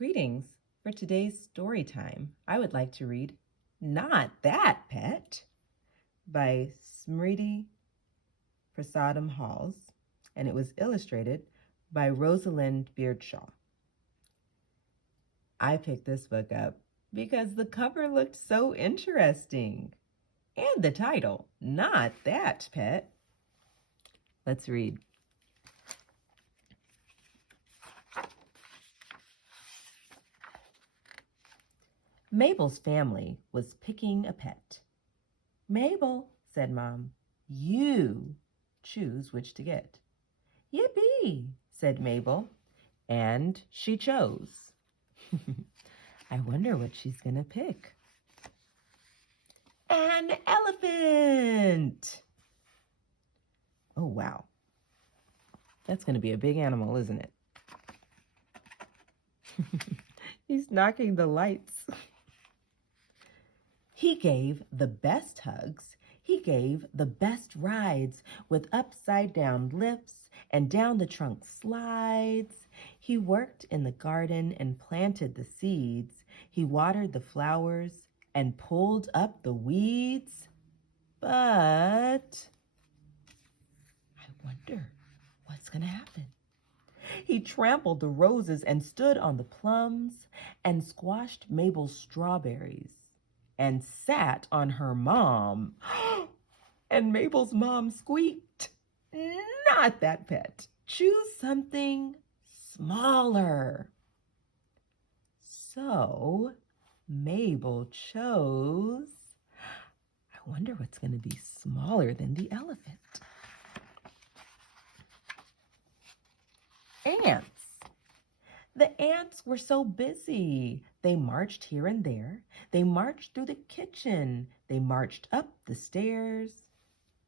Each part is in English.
Greetings. For today's story time, I would like to read Not That Pet by Smriti Prasadam Halls, and it was illustrated by Rosalind Beardshaw. I picked this book up because the cover looked so interesting, and the title, Not That Pet. Let's read. Mabel's family was picking a pet. Mabel, said Mom, you choose which to get. Yippee, said Mabel, and she chose. I wonder what she's going to pick. An elephant! Oh, wow. That's going to be a big animal, isn't it? He's knocking the lights. He gave the best hugs. He gave the best rides with upside-down lifts and down the trunk slides. He worked in the garden and planted the seeds. He watered the flowers and pulled up the weeds. But I wonder what's going to happen. He trampled the roses and stood on the plums and squashed Mabel's strawberries and sat on her mom. And Mabel's mom squeaked, Not that pet. Choose something smaller. So Mabel chose, I wonder what's going to be smaller than the elephant. Ants. The ants were so busy. They marched here and there. They marched through the kitchen. They marched up the stairs.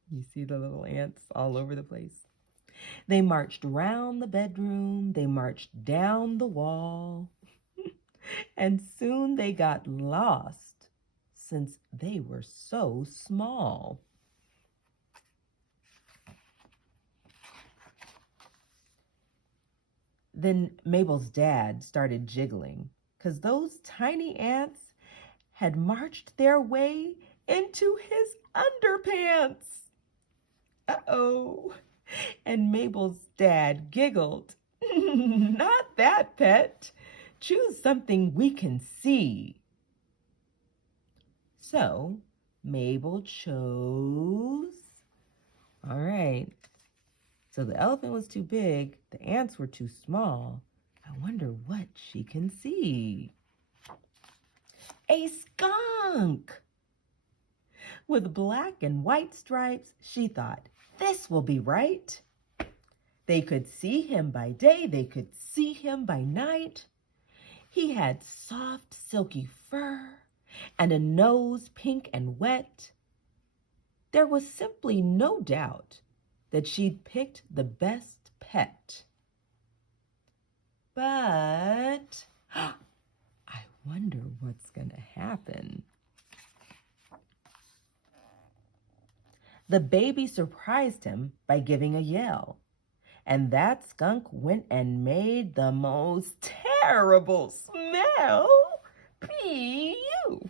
You see the little ants all over the place. They marched round the bedroom. They marched down the wall. And soon they got lost since they were so small. Then Mabel's dad started jiggling because those tiny ants had marched their way into his underpants. Uh-oh. And Mabel's dad giggled. Not that, pet. Choose something we can see. So Mabel chose. All right. So the elephant was too big, the ants were too small. I wonder what she can see. A skunk! With black and white stripes, she thought, this will be right. They could see him by day, they could see him by night. He had soft, silky fur and a nose pink and wet. There was simply no doubt that she'd picked the best pet. But I wonder what's going to happen. The baby surprised him by giving a yell, and that skunk went and made the most terrible smell. Pee-you!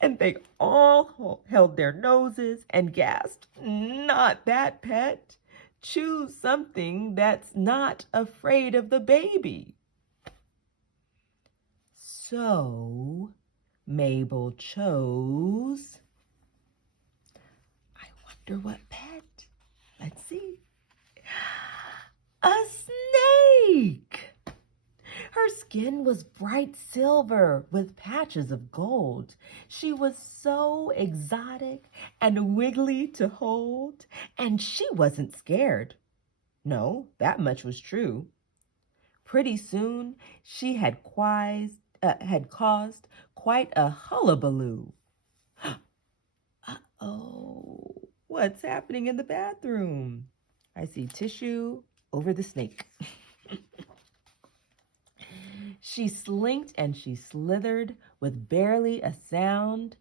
And they all held their noses and gasped, Not that, pet. Choose something that's not afraid of the baby. So Mabel chose, I wonder what pet? Let's see. A snake! Her skin was bright silver with patches of gold. She was so exotic and wiggly to hold, and she wasn't scared. No, that much was true. Pretty soon, she had caused quite a hullabaloo. Uh-oh, what's happening in the bathroom? I see tissue over the snake. She slinked and she slithered with barely a sound.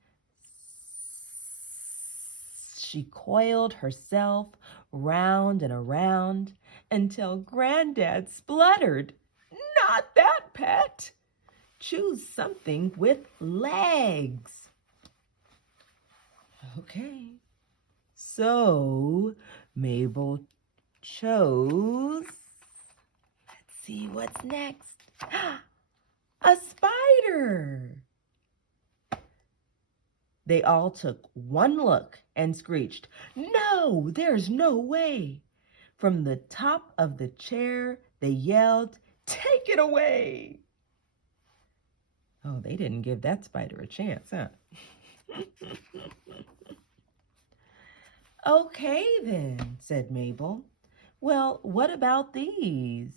She coiled herself round and around until Granddad spluttered, Not that, pet. Choose something with legs. Okay. So Mabel chose, let's see what's next. A spider. They all took one look and screeched, "No, there's no way." From the top of the chair, they yelled, "Take it away." Oh, they didn't give that spider a chance, huh? Okay, then, said Mabel. Well, what about these?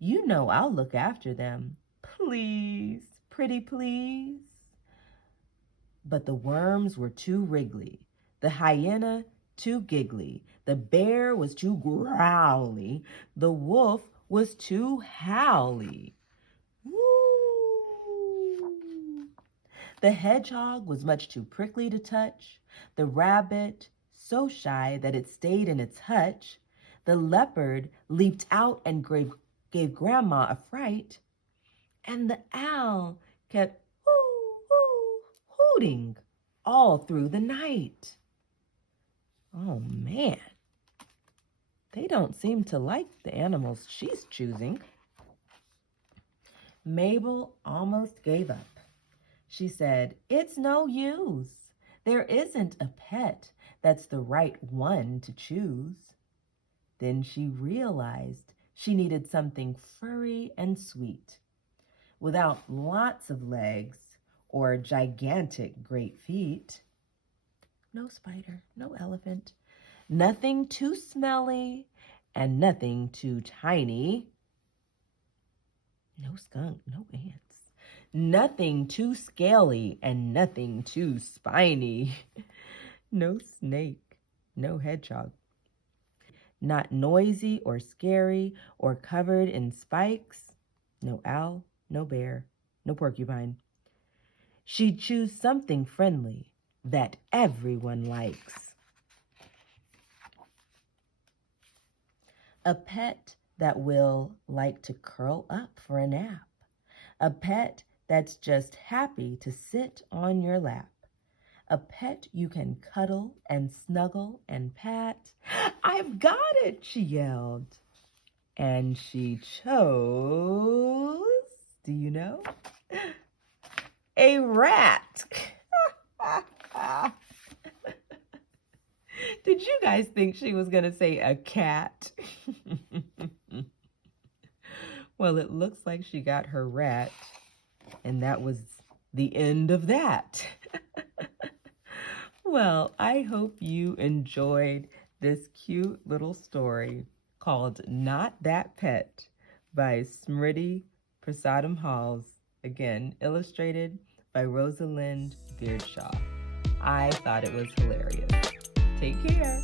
You know I'll look after them. Please, pretty please. But the worms were too wriggly, the hyena too giggly, the bear was too growly, the wolf was too howly. Woo! The hedgehog was much too prickly to touch, the rabbit so shy that it stayed in its hutch, the leopard leaped out and gave Grandma a fright, and the owl kept hooting all through the night. Oh man, they don't seem to like the animals she's choosing. Mabel almost gave up. She said, "It's no use. There isn't a pet that's the right one to choose." Then she realized she needed something furry and sweet, without lots of legs or gigantic great feet. No spider, no elephant, nothing too smelly and nothing too tiny. No skunk, no ants, nothing too scaly and nothing too spiny. No snake, no hedgehog. Not noisy or scary or covered in spikes. No owl, no bear, no porcupine. She'd choose something friendly that everyone likes. A pet that will like to curl up for a nap. A pet that's just happy to sit on your lap. A pet you can cuddle and snuggle and pat. "I've got it," she yelled. And she chose, do you know? A rat. Did you guys think she was going to say a cat? Well, it looks like she got her rat, and that was the end of that. Well, I hope you enjoyed this cute little story called Not That Pet by Smriti Prasadam Halls, again, illustrated by Rosalind Beardshaw. I thought it was hilarious. Take care.